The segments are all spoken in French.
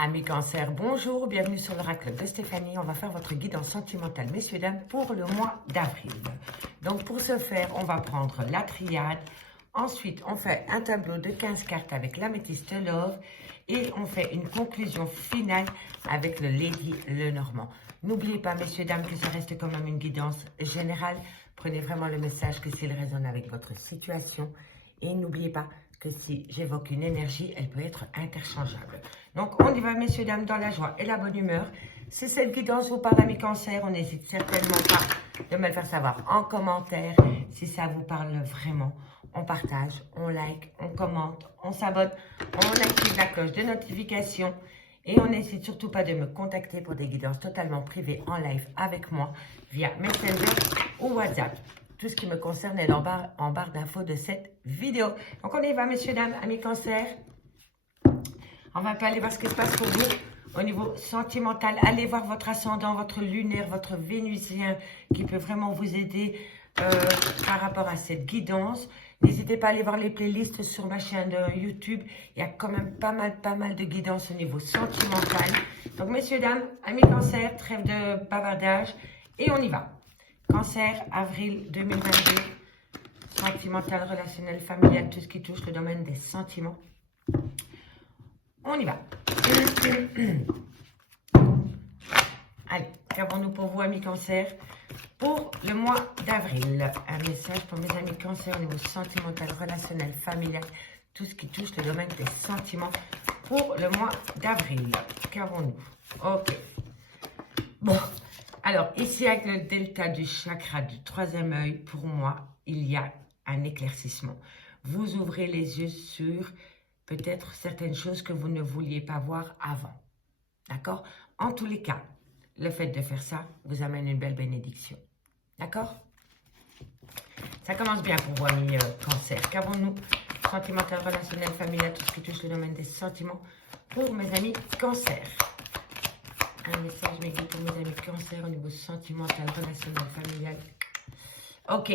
Amis Cancer, bonjour, bienvenue sur l'oracle de Stéphanie. On va faire votre guidance sentimentale, messieurs, dames, pour le mois d'avril. Donc pour ce faire, on va prendre la triade. Ensuite, on fait un tableau de 15 cartes avec l'améthyste Love. Et on fait une conclusion finale avec le Lady Lenormand. N'oubliez pas, messieurs, dames, que ça reste quand même une guidance générale. Prenez vraiment le message que s'il résonne avec votre situation. Et n'oubliez pas que si j'évoque une énergie, elle peut être interchangeable. Donc, on y va, messieurs, dames, dans la joie et la bonne humeur. Si cette guidance vous parle, amis Cancer, on n'hésite certainement pas de me le faire savoir en commentaire. Si ça vous parle vraiment, on partage, on like, on commente, on s'abonne, on active la cloche de notification. Et on n'hésite surtout pas de me contacter pour des guidances totalement privées en live avec moi via Messenger ou WhatsApp. Tout ce qui me concerne est en barre d'infos de cette vidéo. Donc on y va, messieurs, dames, amis Cancer. On va un peu aller voir ce qui se passe pour vous au niveau sentimental. Allez voir votre ascendant, votre lunaire, votre vénusien qui peut vraiment vous aider par rapport à cette guidance. N'hésitez pas à aller voir les playlists sur ma chaîne de YouTube. Il y a quand même pas mal de guidance au niveau sentimental. Donc, messieurs, dames, amis Cancer, trêve de bavardage. Et on y va. Cancer, avril 2022. Sentimental, relationnel, familial, tout ce qui touche le domaine des sentiments. On y va. Allez, qu'avons-nous pour vous, amis Cancer, pour le mois d'avril? Un message pour mes amis Cancer au niveau sentimental, relationnel, familial, tout ce qui touche le domaine des sentiments pour le mois d'avril. Qu'avons-nous? Ok. Bon, alors ici avec le delta du chakra du troisième œil, pour moi, il y a un éclaircissement. Vous ouvrez les yeux sur peut-être certaines choses que vous ne vouliez pas voir avant. D'accord? En tous les cas, le fait de faire ça vous amène une belle bénédiction. D'accord? Ça commence bien pour vous, amis Cancer. Qu'avons-nous? Sentimental, relationnel, familial, tout ce qui touche le domaine des sentiments pour mes amis Cancer. Un message m'aiguille pour mes amis Cancer au niveau sentimental, relationnel, familial. Ok.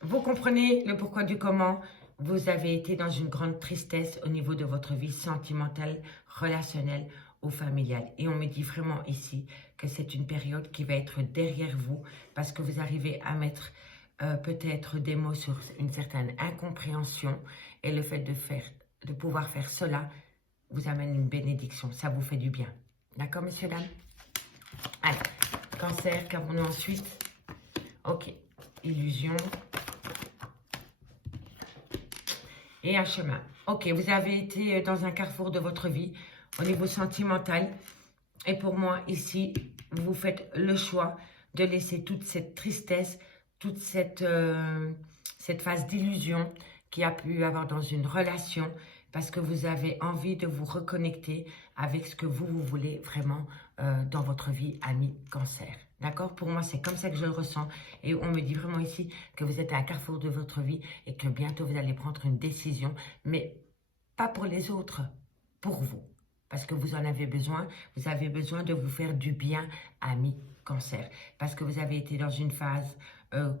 Vous comprenez le pourquoi du comment. Vous avez été dans une grande tristesse au niveau de votre vie sentimentale, relationnelle ou familiale. Et on me dit vraiment ici que c'est une période qui va être derrière vous parce que vous arrivez à mettre peut-être des mots sur une certaine incompréhension. Et le fait de pouvoir faire cela vous amène une bénédiction. Ça vous fait du bien. D'accord, messieurs, dames? Allez, Cancer, qu'avons-nous ensuite? Ok, illusion. Et un chemin. Ok, vous avez été dans un carrefour de votre vie au niveau sentimental. Et pour moi, ici, vous faites le choix de laisser toute cette tristesse, toute cette phase d'illusion qu'il y a pu avoir dans une relation parce que vous avez envie de vous reconnecter avec ce que vous voulez vraiment dans votre vie, ami Cancer. D'accord? Pour moi, c'est comme ça que je le ressens. Et on me dit vraiment ici que vous êtes à un carrefour de votre vie et que bientôt vous allez prendre une décision, mais pas pour les autres, pour vous. Parce que vous en avez besoin. Vous avez besoin de vous faire du bien, ami Cancer. Parce que vous avez été dans une phase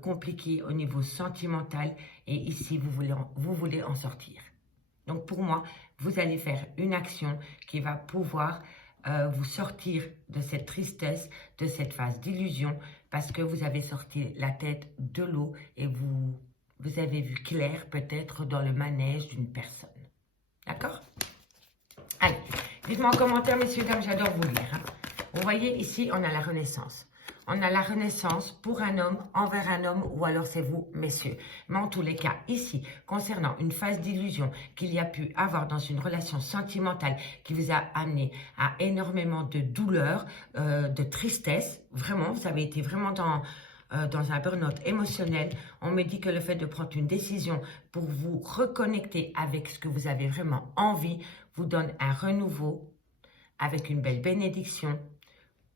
compliquée au niveau sentimental et ici, vous voulez en sortir. Donc, pour moi, vous allez faire une action qui va pouvoir vous sortir de cette tristesse, de cette phase d'illusion, parce que vous avez sorti la tête de l'eau et vous avez vu clair peut-être dans le manège d'une personne. D'accord? Allez, dites-moi en commentaire, messieurs, dames, j'adore vous lire. Hein. Vous voyez, ici, on a la renaissance. On a la renaissance pour un homme, envers un homme, ou alors c'est vous, messieurs. Mais en tous les cas, ici, concernant une phase d'illusion qu'il y a pu avoir dans une relation sentimentale qui vous a amené à énormément de douleur, de tristesse, vraiment, vous avez été vraiment dans un burn-out émotionnel, on me dit que le fait de prendre une décision pour vous reconnecter avec ce que vous avez vraiment envie vous donne un renouveau avec une belle bénédiction,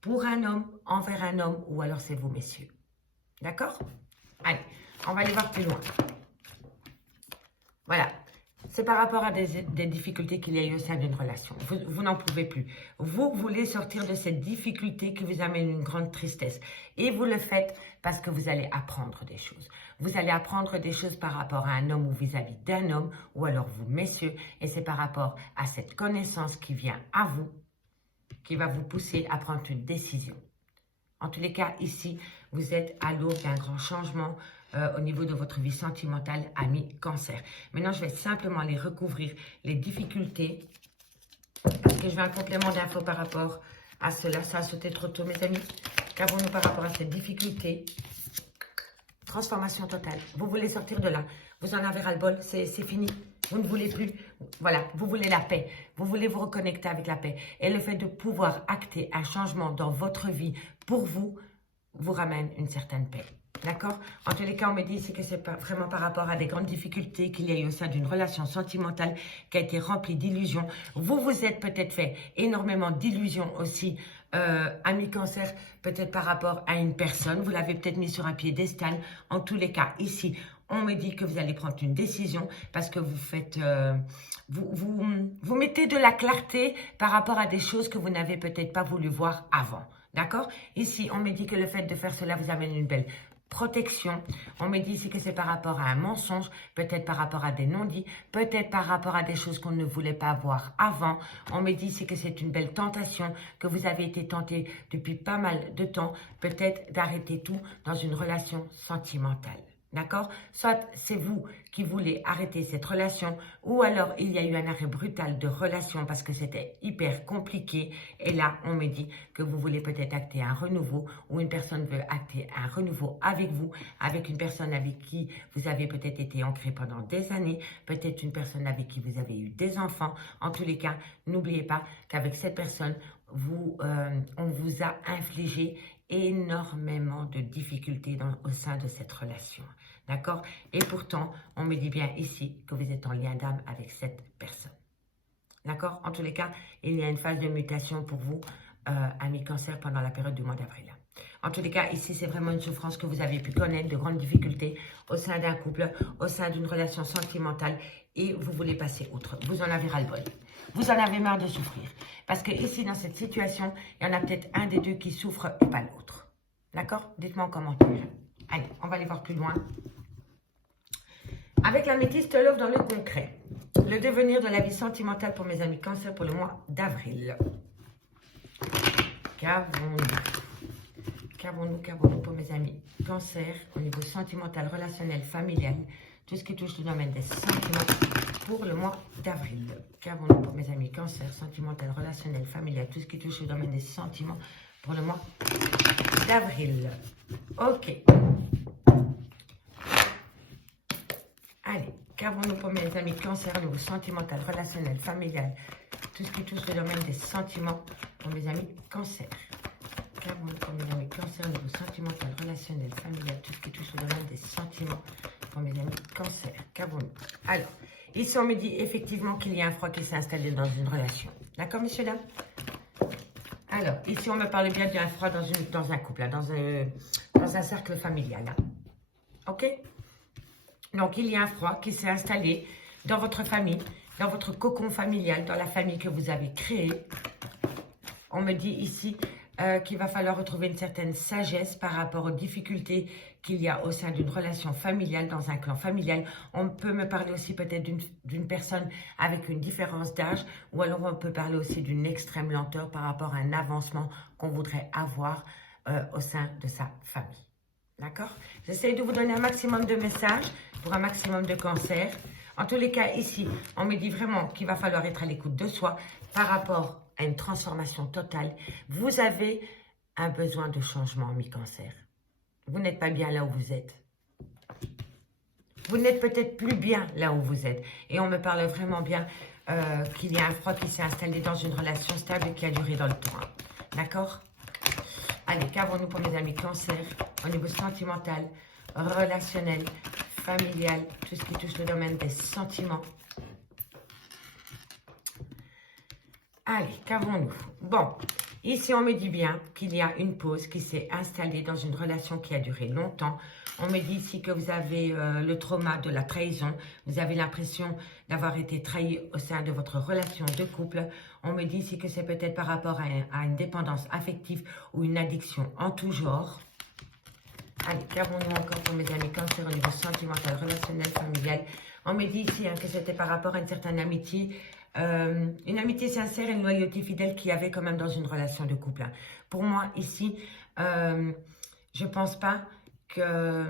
pour un homme, envers un homme, ou alors c'est vous, messieurs. D'accord? Allez, on va aller voir plus loin. Voilà. C'est par rapport à des difficultés qu'il y a eu au sein d'une relation. Vous n'en pouvez plus. Vous voulez sortir de cette difficulté qui vous amène une grande tristesse. Et vous le faites parce que vous allez apprendre des choses. Vous allez apprendre des choses par rapport à un homme ou vis-à-vis d'un homme, ou alors vous, messieurs, et c'est par rapport à cette connaissance qui vient à vous, qui va vous pousser à prendre une décision. En tous les cas, ici, vous êtes à l'aube d'un grand changement au niveau de votre vie sentimentale, ami Cancer. Maintenant, je vais simplement aller recouvrir les difficultés, parce que je veux un complément d'infos par rapport à cela. Ça a sauté trop tôt, mes amis. Qu'avons-nous par rapport à cette difficulté? Transformation totale. Vous voulez sortir de là. Vous en avez ras-le-bol. C'est fini. Vous ne voulez plus. Voilà. Vous voulez la paix. Vous voulez vous reconnecter avec la paix. Et le fait de pouvoir acter un changement dans votre vie pour vous, vous ramène une certaine paix. D'accord? En tous les cas, on me dit ici que c'est vraiment par rapport à des grandes difficultés qu'il y a eu au sein d'une relation sentimentale qui a été remplie d'illusions. Vous vous êtes peut-être fait énormément d'illusions aussi, ami Cancer, peut-être par rapport à une personne. Vous l'avez peut-être mis sur un piédestal. En tous les cas, ici, on me dit que vous allez prendre une décision parce que vous faites, vous mettez de la clarté par rapport à des choses que vous n'avez peut-être pas voulu voir avant. D'accord? Ici, on me dit que le fait de faire cela vous amène une belle protection. On me dit ici que c'est par rapport à un mensonge, peut-être par rapport à des non-dits, peut-être par rapport à des choses qu'on ne voulait pas voir avant. On me dit ici que c'est une belle tentation, que vous avez été tenté depuis pas mal de temps, peut-être d'arrêter tout dans une relation sentimentale. D'accord? Soit c'est vous qui voulez arrêter cette relation, ou alors il y a eu un arrêt brutal de relation parce que c'était hyper compliqué. Et là, on me dit que vous voulez peut-être acter un renouveau, ou une personne veut acter un renouveau avec vous, avec une personne avec qui vous avez peut-être été ancré pendant des années, peut-être une personne avec qui vous avez eu des enfants. En tous les cas, n'oubliez pas qu'avec cette personne, on vous a infligé énormément de difficultés au sein de cette relation. D'accord? Et pourtant, on me dit bien ici que vous êtes en lien d'âme avec cette personne. D'accord? En tous les cas, il y a une phase de mutation pour vous, ami Cancer, pendant la période du mois d'avril. En tous les cas, ici, c'est vraiment une souffrance que vous avez pu connaître, de grandes difficultés au sein d'un couple, au sein d'une relation sentimentale, et vous voulez passer outre. Vous en avez ras-le-bol. Vous en avez marre de souffrir. Parce que ici, dans cette situation, il y en a peut-être un des deux qui souffre et pas l'autre. D'accord? Dites-moi en commentaire. Allez, on va aller voir plus loin. Avec l'améthyste Love dans le concret. Le devenir de la vie sentimentale pour mes amis Cancer pour le mois d'avril. Qu'avons-nous pour mes amis Cancer au niveau sentimental, relationnel, familial, tout ce qui touche le domaine des sentiments pour le mois d'avril. Qu'avons-nous pour mes amis Cancer, sentimental, relationnel, familial, tout ce qui touche le domaine des sentiments pour le mois d'avril. Ok. Allez, qu'avons-nous pour mes amis Cancer, au niveau sentimental, relationnel, familial, tout ce qui touche le domaine des sentiments pour mes amis Cancer. Qu'avons-nous pour mes amis Cancer, au niveau sentimental, relationnel, familial, tout ce qui touche le domaine des sentiments pour mes amis Cancer. Qu'avons-nous? Alors, ici on me dit effectivement qu'il y a un froid qui s'est installé dans une relation. D'accord, messieurs, dames? Alors, ici on me parle bien d'un froid dans un couple, là, dans un cercle familial. Là. Ok? Donc, il y a un froid qui s'est installé dans votre famille, dans votre cocon familial, dans la famille que vous avez créée. On me dit ici qu'il va falloir retrouver une certaine sagesse par rapport aux difficultés qu'il y a au sein d'une relation familiale, dans un clan familial. On peut me parler aussi peut-être d'une personne avec une différence d'âge, ou alors on peut parler aussi d'une extrême lenteur par rapport à un avancement qu'on voudrait avoir au sein de sa famille. D'accord? J'essaie de vous donner un maximum de messages pour un maximum de Cancer. En tous les cas, ici, on me dit vraiment qu'il va falloir être à l'écoute de soi par rapport à une transformation totale. Vous avez un besoin de changement, mi Cancer. Vous n'êtes pas bien là où vous êtes. Vous n'êtes peut-être plus bien là où vous êtes. Et on me parle vraiment bien qu'il y a un froid qui s'est installé dans une relation stable et qui a duré dans le temps. D'accord? Allez, qu'avons-nous pour mes amis Cancer au niveau sentimental, relationnel, familial, tout ce qui touche le domaine des sentiments. Allez, qu'avons-nous? Bon, ici on me dit bien qu'il y a une pause qui s'est installée dans une relation qui a duré longtemps. On me dit ici que vous avez le trauma de la trahison. Vous avez l'impression d'avoir été trahi au sein de votre relation de couple. On me dit ici que c'est peut-être par rapport à une dépendance affective ou une addiction en tout genre. Allez, qu'avons-nous encore pour mes amis cancer au niveau sentimental, relationnel, familial? On me dit ici que c'était par rapport à une certaine amitié. Une amitié sincère et une loyauté fidèle qu'il y avait quand même dans une relation de couple. Pour moi, ici, je ne pense pas que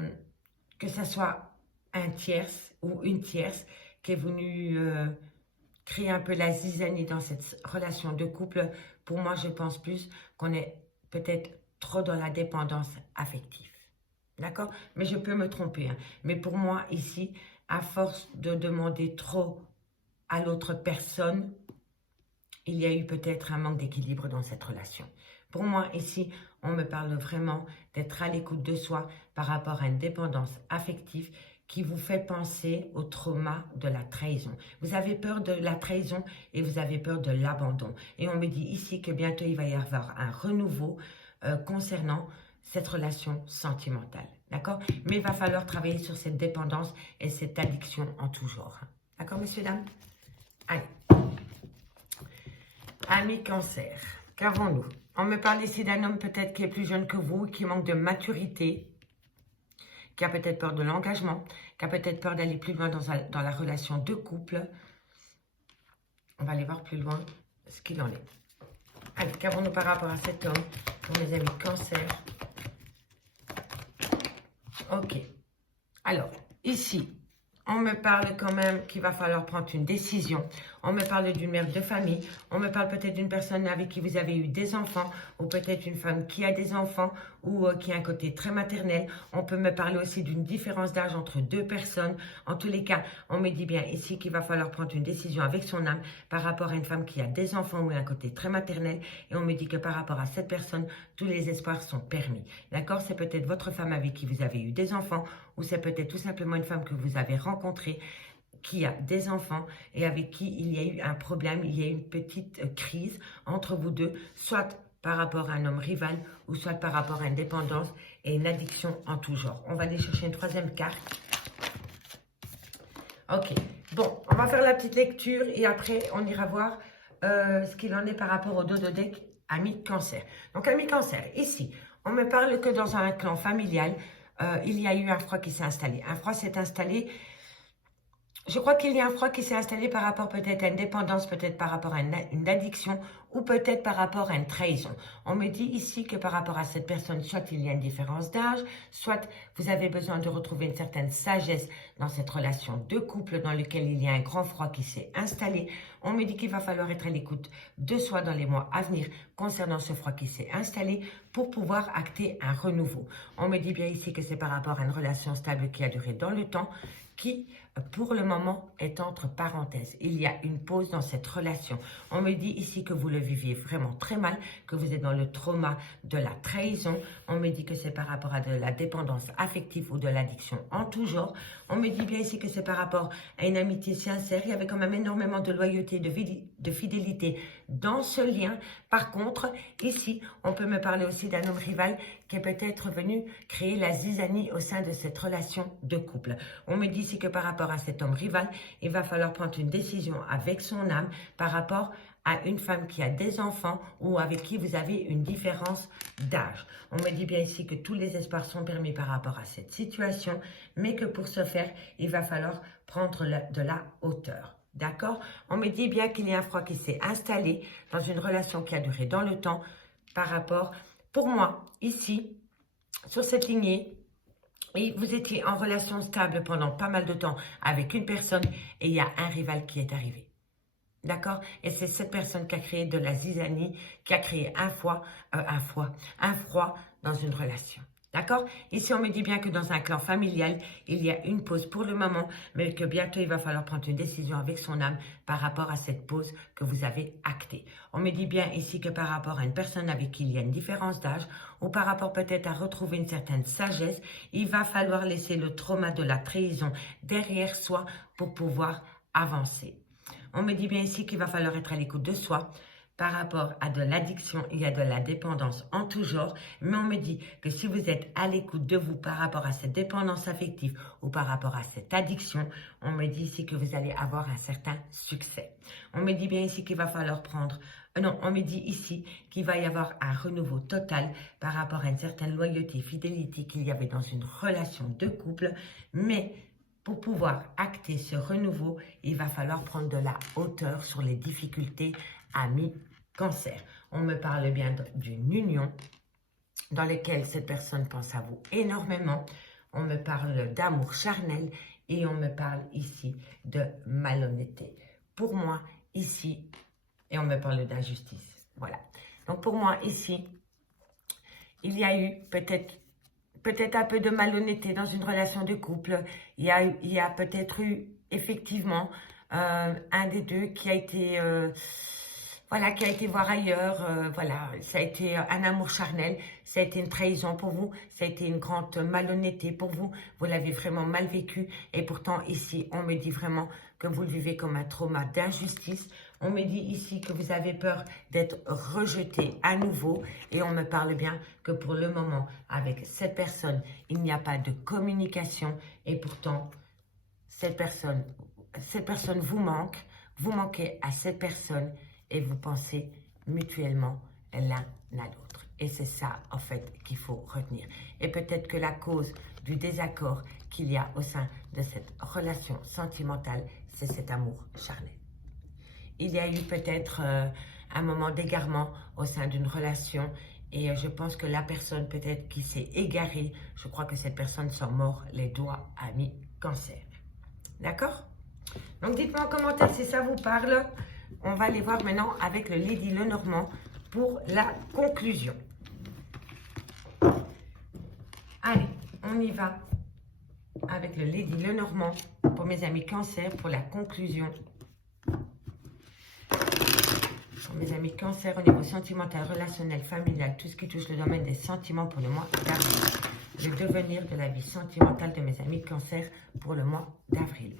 ça soit un tierce ou une tierce qui est venue créer un peu la zizanie dans cette relation de couple. Pour moi, je pense plus qu'on est peut-être trop dans la dépendance affective. D'accord? Mais je peux me tromper. Mais pour moi, ici, à force de demander trop à l'autre personne, il y a eu peut-être un manque d'équilibre dans cette relation. Pour moi, ici, on me parle vraiment d'être à l'écoute de soi par rapport à une dépendance affective qui vous fait penser au trauma de la trahison. Vous avez peur de la trahison et vous avez peur de l'abandon. Et on me dit ici que bientôt, il va y avoir un renouveau concernant cette relation sentimentale. D'accord? Mais il va falloir travailler sur cette dépendance et cette addiction en tout genre. D'accord, messieurs, dames? Allez. Amis cancer, qu'avons-nous? On me parle ici d'un homme peut-être qui est plus jeune que vous, qui manque de maturité, qui a peut-être peur de l'engagement, qui a peut-être peur d'aller plus loin dans la relation de couple. On va aller voir plus loin ce qu'il en est. Allez, qu'avons-nous par rapport à cet homme pour mes amis cancer? Ok. Alors, ici, on me parle quand même qu'il va falloir prendre une décision. On me parle d'une mère de famille. On me parle peut-être d'une personne avec qui vous avez eu des enfants. Ou peut-être une femme qui a des enfants. Ou qui a un côté très maternel. On peut me parler aussi d'une différence d'âge entre deux personnes. En tous les cas, on me dit bien ici qu'il va falloir prendre une décision avec son âme par rapport à une femme qui a des enfants ou un côté très maternel. Et on me dit que par rapport à cette personne, tous les espoirs sont permis. D'accord? C'est peut-être votre femme avec qui vous avez eu des enfants. Ou c'est peut-être tout simplement une femme que vous avez rencontrée qui a des enfants et avec qui il y a eu un problème, il y a eu une petite crise entre vous deux, soit par rapport à un homme rival ou soit par rapport à une dépendance et une addiction en tout genre. On va aller chercher une troisième carte. Ok, bon, on va faire la petite lecture et après on ira voir ce qu'il en est par rapport au dos de deck Amis Cancer. Donc Amis Cancer, ici, on me parle que dans un clan familial, il y a eu un froid qui s'est installé. Un froid s'est installé. Je crois qu'il y a un froid qui s'est installé par rapport peut-être à une dépendance, peut-être par rapport à une addiction ou peut-être par rapport à une trahison. On me dit ici que par rapport à cette personne, soit il y a une différence d'âge, soit vous avez besoin de retrouver une certaine sagesse dans cette relation de couple dans laquelle il y a un grand froid qui s'est installé. On me dit qu'il va falloir être à l'écoute de soi dans les mois à venir concernant ce froid qui s'est installé pour pouvoir acter un renouveau. On me dit bien ici que c'est par rapport à une relation stable qui a duré dans le temps, qui, pour le moment, est entre parenthèses. Il y a une pause dans cette relation. On me dit ici que vous le viviez vraiment très mal, que vous êtes dans le trauma de la trahison. On me dit que c'est par rapport à de la dépendance affective ou de l'addiction en tout genre. On me dit bien ici que c'est par rapport à une amitié sincère. Il y avait quand même énormément de loyauté, de fidélité dans ce lien. Par contre, ici, on peut me parler aussi d'un homme rival qui est peut-être venu créer la zizanie au sein de cette relation de couple. On me dit ici que par rapport à cet homme rival, il va falloir prendre une décision avec son âme par rapport à une femme qui a des enfants ou avec qui vous avez une différence d'âge. On me dit bien ici que tous les espoirs sont permis par rapport à cette situation, mais que pour ce faire, il va falloir prendre de la hauteur. D'accord? On me dit bien qu'il y a un froid qui s'est installé dans une relation qui a duré dans le temps par rapport, pour moi, ici, sur cette lignée, et vous étiez en relation stable pendant pas mal de temps avec une personne et il y a un rival qui est arrivé. D'accord? Et c'est cette personne qui a créé de la zizanie, qui a créé un froid dans une relation. D'accord? Ici, on me dit bien que dans un clan familial, il y a une pause pour le moment, mais que bientôt, il va falloir prendre une décision avec son âme par rapport à cette pause que vous avez actée. On me dit bien ici que par rapport à une personne avec qui il y a une différence d'âge, ou par rapport peut-être à retrouver une certaine sagesse, il va falloir laisser le trauma de la trahison derrière soi pour pouvoir avancer. On me dit bien ici qu'il va falloir être à l'écoute de soi par rapport à de l'addiction, il y a de la dépendance en tout genre, mais on me dit que si vous êtes à l'écoute de vous par rapport à cette dépendance affective ou par rapport à cette addiction, on me dit ici que vous allez avoir un certain succès. On me dit bien ici qu'il va falloir prendre... non, on me dit ici qu'il va y avoir un renouveau total par rapport à une certaine loyauté, fidélité qu'il y avait dans une relation de couple, mais... pour pouvoir acter ce renouveau, il va falloir prendre de la hauteur sur les difficultés amis Cancer. On me parle bien d'une union dans laquelle cette personne pense à vous énormément. On me parle d'amour charnel et on me parle ici de malhonnêteté. Pour moi, ici, et on me parle d'injustice. Voilà. Donc pour moi, ici, il y a eu peut-être un peu de malhonnêteté dans une relation de couple. Il y a peut-être eu effectivement un des deux qui a été... voilà, qui a été voir ailleurs, voilà, ça a été un amour charnel, ça a été une trahison pour vous, ça a été une grande malhonnêteté pour vous, vous l'avez vraiment mal vécu, et pourtant ici, on me dit vraiment que vous le vivez comme un trauma d'injustice, on me dit ici que vous avez peur d'être rejeté à nouveau, et on me parle bien que pour le moment, avec cette personne, il n'y a pas de communication, et pourtant, cette personne vous manque, vous manquez à cette personne, et vous pensez mutuellement l'un à l'autre. Et c'est ça, en fait, qu'il faut retenir. Et peut-être que la cause du désaccord qu'il y a au sein de cette relation sentimentale, c'est cet amour charnel. Il y a eu peut-être un moment d'égarement au sein d'une relation et je pense que la personne peut-être qui s'est égarée, je crois que cette personne s'en mord les doigts, amis Cancer. D'accord? Donc dites-moi en commentaire si ça vous parle. On va aller voir maintenant avec le Lady Lenormand pour la conclusion. Allez, on y va avec le Lady Lenormand pour mes amis Cancer pour la conclusion. Pour mes amis Cancer au niveau sentimental, relationnel, familial, tout ce qui touche le domaine des sentiments pour le mois d'avril. Le devenir de la vie sentimentale de mes amis Cancer pour le mois d'avril.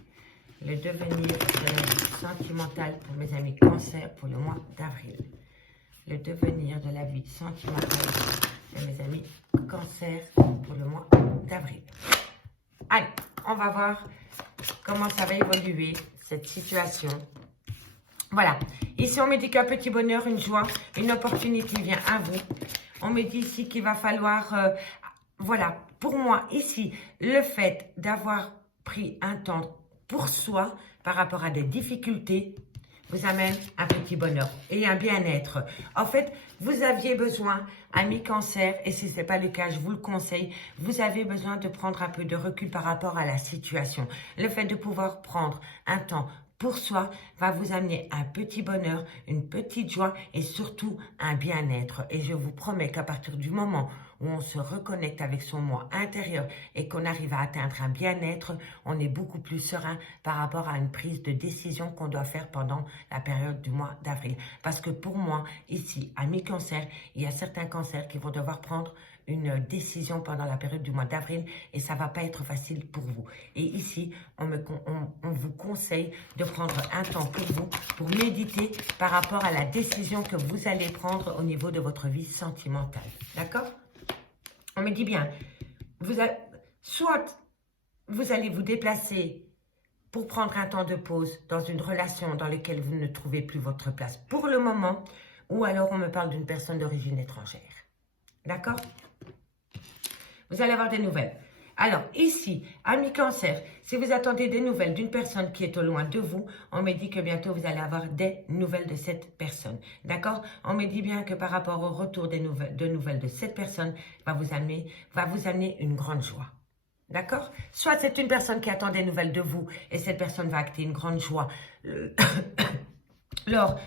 Le devenir de la vie sentimentale pour mes amis Cancer pour le mois d'avril. Le devenir de la vie sentimentale de mes amis Cancer pour le mois d'avril. Allez, on va voir comment ça va évoluer, cette situation. Voilà. Ici, on me dit qu'un petit bonheur, une joie, une opportunité vient à vous. On me dit ici qu'il va falloir... voilà, pour moi, ici, le fait d'avoir pris un temps pour soi, par rapport à des difficultés, vous amène un petit bonheur et un bien-être. En fait, vous aviez besoin, amis Cancer, et si ce n'est pas le cas, je vous le conseille, vous avez besoin de prendre un peu de recul par rapport à la situation. Le fait de pouvoir prendre un temps pour soi va vous amener un petit bonheur, une petite joie et surtout un bien-être. Et je vous promets qu'à partir du moment où on se reconnecte avec son moi intérieur et qu'on arrive à atteindre un bien-être, on est beaucoup plus serein par rapport à une prise de décision qu'on doit faire pendant la période du mois d'avril. Parce que pour moi, ici, amis Cancer, il y a certains cancers qui vont devoir prendre une décision pendant la période du mois d'avril et ça ne va pas être facile pour vous. Et ici, on vous conseille de prendre un temps pour vous, pour méditer par rapport à la décision que vous allez prendre au niveau de votre vie sentimentale. D'accord? On me dit bien, soit vous allez vous déplacer pour prendre un temps de pause dans une relation dans laquelle vous ne trouvez plus votre place pour le moment, ou alors on me parle d'une personne d'origine étrangère. D'accord? Vous allez avoir des nouvelles. Alors, ici, amis Cancer, si vous attendez des nouvelles d'une personne qui est au loin de vous, on me dit que bientôt vous allez avoir des nouvelles de cette personne. D'accord? On me dit bien que par rapport au retour de nouvelles de cette personne, va vous amener une grande joie. D'accord? Soit c'est une personne qui attend des nouvelles de vous et cette personne va acter une grande joie lors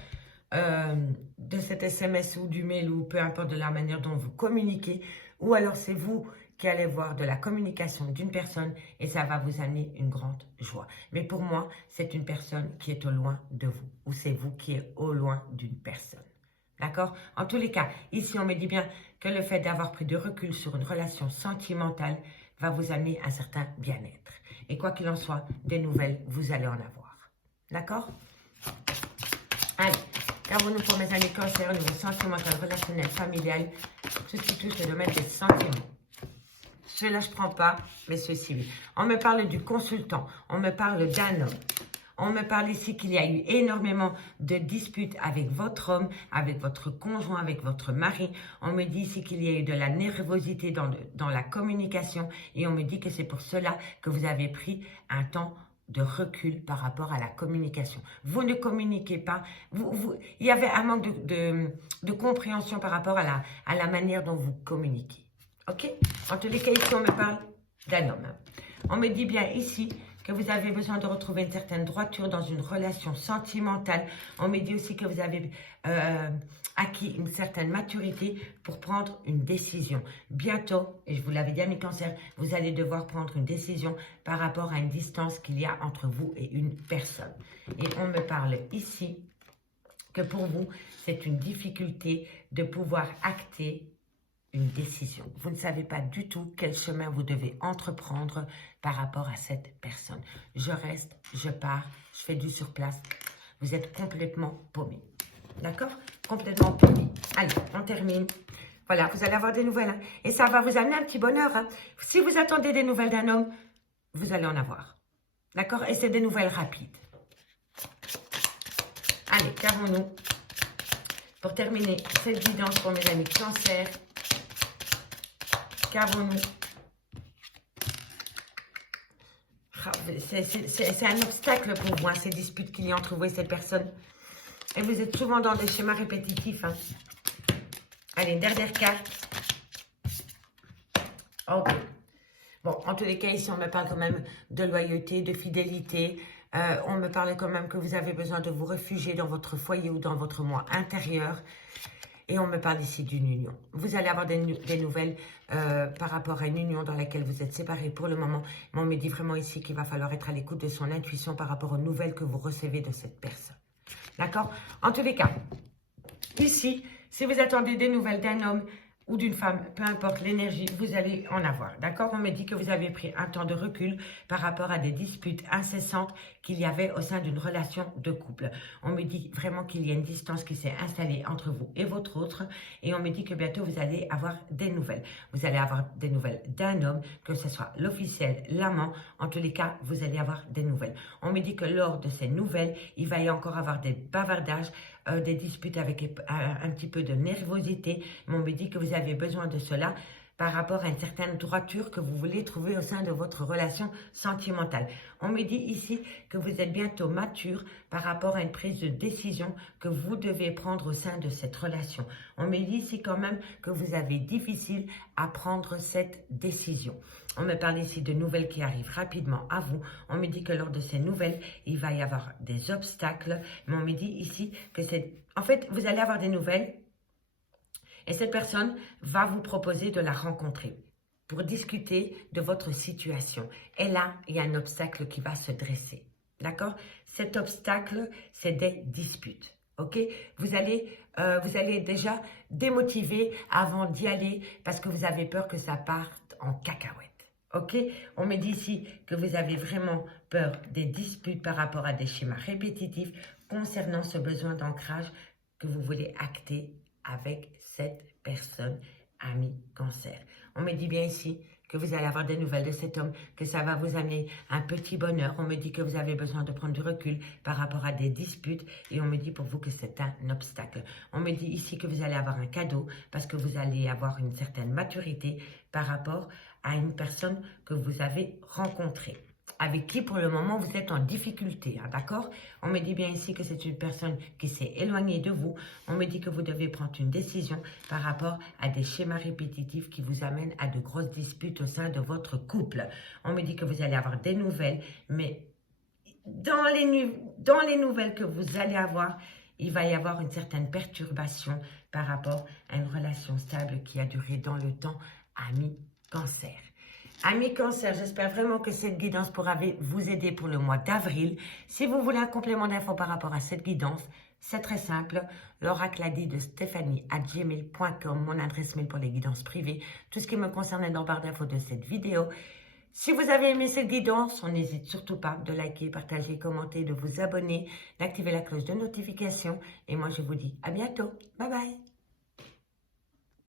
de cet SMS ou du mail ou peu importe de la manière dont vous communiquez, ou alors c'est vous qui allez voir de la communication d'une personne et ça va vous amener une grande joie. Mais pour moi, c'est une personne qui est au loin de vous ou c'est vous qui êtes au loin d'une personne. D'accord? En tous les cas, ici, on me dit bien que le fait d'avoir pris de recul sur une relation sentimentale va vous amener un certain bien-être. Et quoi qu'il en soit, des nouvelles, vous allez en avoir. D'accord? Allez, Qu'avons-nous pour mes amis Cancer au niveau sentimental, relationnel, familial, tout ce qui touche le domaine des sentiments. Ceux-là, je ne prends pas, mais ceux-ci, oui. On me parle du consultant, on me parle d'un homme. On me parle ici qu'il y a eu énormément de disputes avec votre homme, avec votre conjoint, avec votre mari. On me dit ici qu'il y a eu de la nervosité dans la communication. Et on me dit que c'est pour cela que vous avez pris un temps de recul par rapport à la communication. Vous ne communiquez pas. Il y avait un manque de compréhension par rapport à la manière dont vous communiquez. Ok? En tous les cas, ici, on me parle d'un homme. On me dit bien ici que vous avez besoin de retrouver une certaine droiture dans une relation sentimentale. On me dit aussi que vous avez acquis une certaine maturité pour prendre une décision. Bientôt, et je vous l'avais dit à mes cancers, vous allez devoir prendre une décision par rapport à une distance qu'il y a entre vous et une personne. Et on me parle ici que pour vous, c'est une difficulté de pouvoir acter une décision. Vous ne savez pas du tout quel chemin vous devez entreprendre par rapport à cette personne. Je reste, je pars, je fais du sur place. Vous êtes complètement paumé. D'accord? Complètement paumé. Allez, on termine. Voilà, vous allez avoir des nouvelles. Hein. Et ça va vous amener un petit bonheur. Hein. Si vous attendez des nouvelles d'un homme, vous allez en avoir. D'accord? Et c'est des nouvelles rapides. Allez, qu'avons-nous pour terminer cette guidance pour mes amis Cancer? Qu'avons-nous? C'est un obstacle pour vous, hein, ces disputes qu'il y a entre vous et cette personne. Et vous êtes souvent dans des schémas répétitifs. Hein. Allez, une dernière carte. Ok. Bon, en tous les cas, ici, on me parle quand même de loyauté, de fidélité. On me parle quand même que vous avez besoin de vous réfugier dans votre foyer ou dans votre moi intérieur. Et on me parle ici d'une union. Vous allez avoir des nouvelles par rapport à une union dans laquelle vous êtes séparés pour le moment. Mais on me dit vraiment ici qu'il va falloir être à l'écoute de son intuition par rapport aux nouvelles que vous recevez de cette personne. D'accord? En tous les cas, ici, si vous attendez des nouvelles d'un homme ou d'une femme, peu importe l'énergie, vous allez en avoir. D'accord? On me dit que vous avez pris un temps de recul par rapport à des disputes incessantes qu'il y avait au sein d'une relation de couple. On me dit vraiment qu'il y a une distance qui s'est installée entre vous et votre autre. Et on me dit que bientôt, vous allez avoir des nouvelles. Vous allez avoir des nouvelles d'un homme, que ce soit l'officiel, l'amant. En tous les cas, vous allez avoir des nouvelles. On me dit que lors de ces nouvelles, il va y encore avoir des bavardages, des disputes avec un petit peu de nervosité. Mais on me dit que vous avez besoin de cela par rapport à une certaine droiture que vous voulez trouver au sein de votre relation sentimentale. On me dit ici que vous êtes bientôt mature par rapport à une prise de décision que vous devez prendre au sein de cette relation. On me dit ici quand même que vous avez difficile à prendre cette décision. On me parle ici de nouvelles qui arrivent rapidement à vous. On me dit que lors de ces nouvelles, il va y avoir des obstacles. Mais on me dit ici que c'est... En fait, vous allez avoir des nouvelles et cette personne va vous proposer de la rencontrer pour discuter de votre situation. Et là, il y a un obstacle qui va se dresser. D'accord? Cet obstacle, c'est des disputes. Ok? Vous allez déjà démotiver avant d'y aller parce que vous avez peur que ça parte en cacahuète. Ok? On me dit ici que vous avez vraiment peur des disputes par rapport à des schémas répétitifs concernant ce besoin d'ancrage que vous voulez acter avec cette personne, ami Cancer. On me dit bien ici que vous allez avoir des nouvelles de cet homme, que ça va vous amener un petit bonheur. On me dit que vous avez besoin de prendre du recul par rapport à des disputes et on me dit pour vous que c'est un obstacle. On me dit ici que vous allez avoir un cadeau parce que vous allez avoir une certaine maturité par rapport à une personne que vous avez rencontrée, avec qui pour le moment vous êtes en difficulté, hein, d'accord? On me dit bien ici que c'est une personne qui s'est éloignée de vous. On me dit que vous devez prendre une décision par rapport à des schémas répétitifs qui vous amènent à de grosses disputes au sein de votre couple. On me dit que vous allez avoir des nouvelles, mais dans les nouvelles que vous allez avoir, il va y avoir une certaine perturbation par rapport à une relation stable qui a duré dans le temps, ami Cancer. Amis Cancer, j'espère vraiment que cette guidance pourra vous aider pour le mois d'avril. Si vous voulez un complément d'infos par rapport à cette guidance, c'est très simple. L'oracle a dit de Stéphanie@gmail.com, mon adresse mail pour les guidances privées. Tout ce qui me concerne est dans la barre d'infos de cette vidéo. Si vous avez aimé cette guidance, on n'hésite surtout pas de liker, partager, commenter, de vous abonner, d'activer la cloche de notification. Et moi, je vous dis à bientôt. Bye bye.